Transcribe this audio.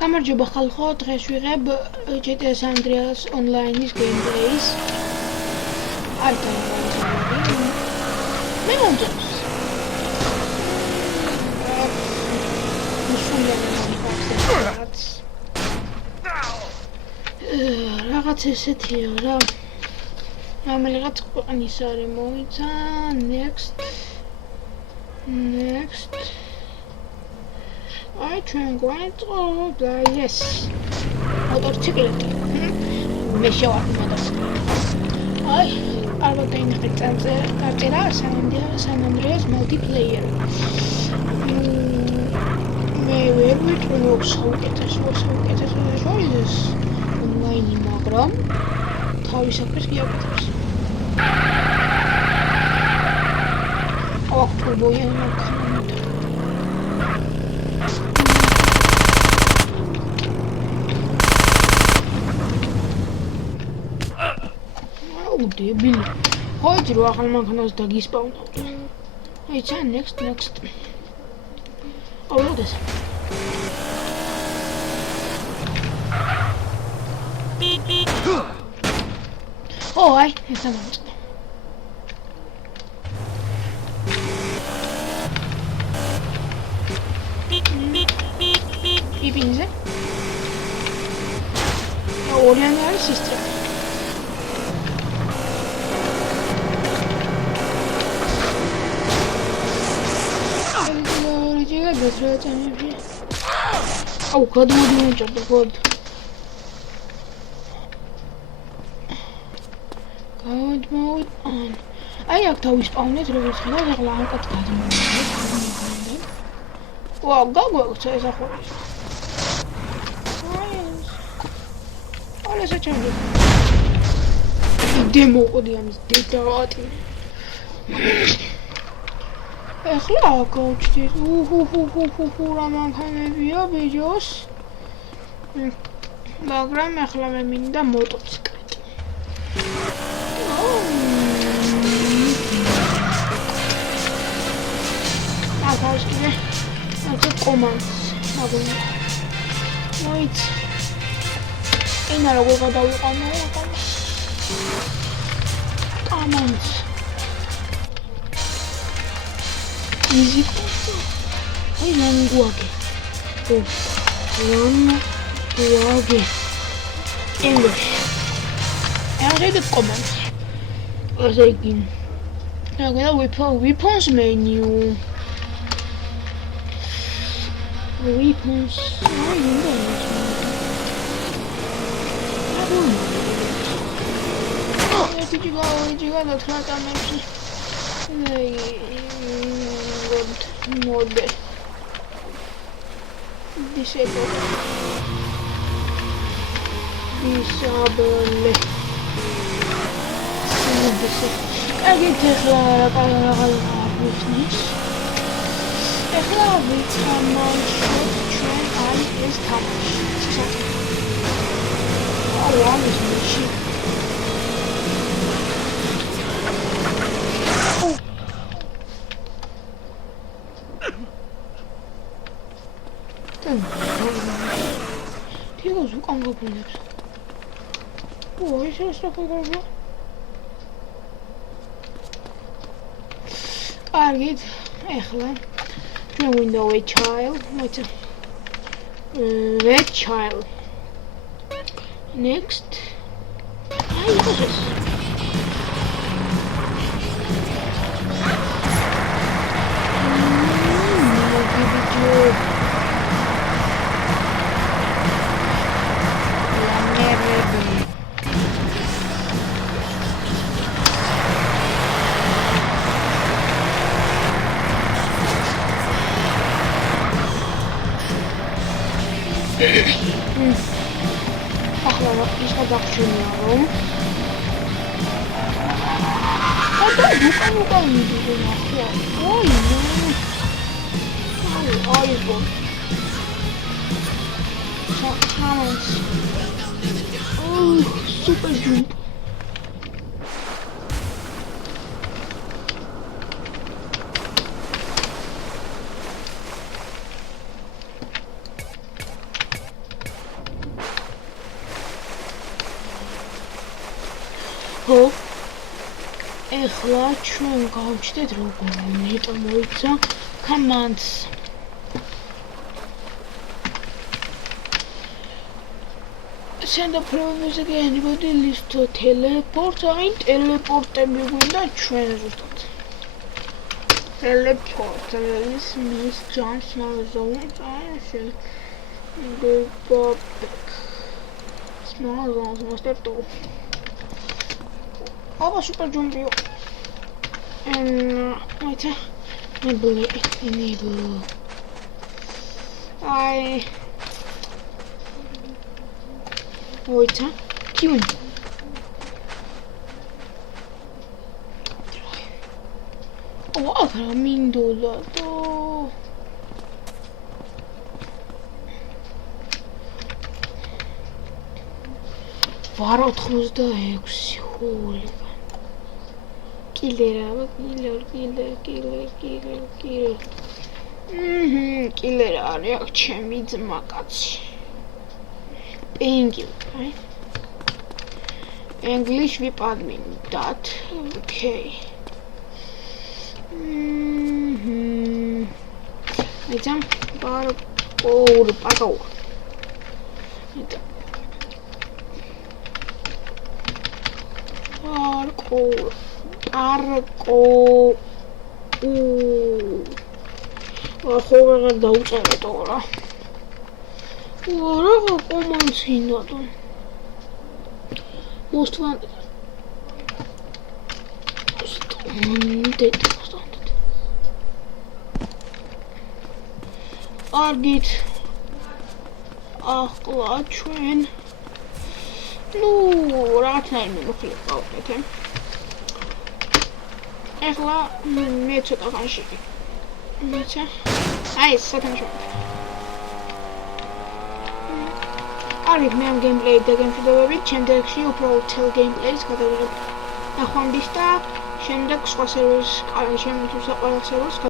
გამარჯობა ხალხო, დღეს ვიღებ GTA San Andreas Online-ის gameplays. არ დავაწყობდი. მე მომწონს. რაღაც ესეთია რა. რომელიღაც ქვეყნის არის მოიცა. Next. I can go and yes. Motorcycleti. მე შევარ motorcycleti. აი, ალბათ იმხი წარწერა San Andreas multiplayer. მე ვერ ვიტყვი საუკეთესო ის online, მაგრამ თავის საქმეს კი აკეთებს. აქ ტურბოია მოქნდა. დებილი. ხოჭი რო ახალ მანქანას დაგისპავნავდა. აი ჩა next. აუდეს. აი, ეს ამოწყდა. პიპინზე. ორიანი არის სისტემა. That's right, I'm here. Oh, God, what do you want to God? God mode on. I have to spawn it, but it's not a lot of time. Well, go, says a horse. All is a change. Demo audience data. ეხლა გავჩდით. რა მანქანებია ბიჭოს. მაგრამ ეხლა მე მინდა მოტოციკლეტი. ახლა კიდე ასე კომანდს აგონი. მოიც. ენა როგორ გადავიყანო? კომანდს easy. I don't guage. English. I read the comments. As I can. Now weapons menu. Weapons. Where did you go? That's what I mentioned. Mode disable I get this business. Ეხლა ვიწამალ ჩვენ არის ეს თამაში. აუ ამის მიში თიგოს უკან გაფრინებს. ეს რა კარგით, ეხლა ჩვენ გვინდა red child. Next. აი ეს ახლა ის გადახშენია რომ უკან მიდის ახლა აი ბო challenge super jump ხო ეხლა ჩვენ გავჩნდეთ როგორ ნეტო მოიცა commands send a previous again anybody list to teleport I teleportები გვინდა ჩვენ ზუსტად teleport is miss jumps now zone I shall go back small zones master 2 აბა super jump-ი wait enable wait Q აბა მინდოდა და ვარო 86 ჰულიგან კილერა კილერა არის აქ ჩემი ძმა კაცი Thank you. Right? English with admin. That okay. Item barcode. Barcode. დაუწერე თორა. რა კომანს ინდო most wanted argit ახლა ჩვენ ნუ რაღაცნაირ მოვხილავთ ახლა მე ცოტა ხანში მეცა აი სათამაშო არის მე ამ გეიმპლეი და გემშვიდობებით შემდეგში უბრალოდ თელ გეიმპლეის გადავიღებ ნახვამდის და შემდეგ სხვა სერვერს ყველა სერვერს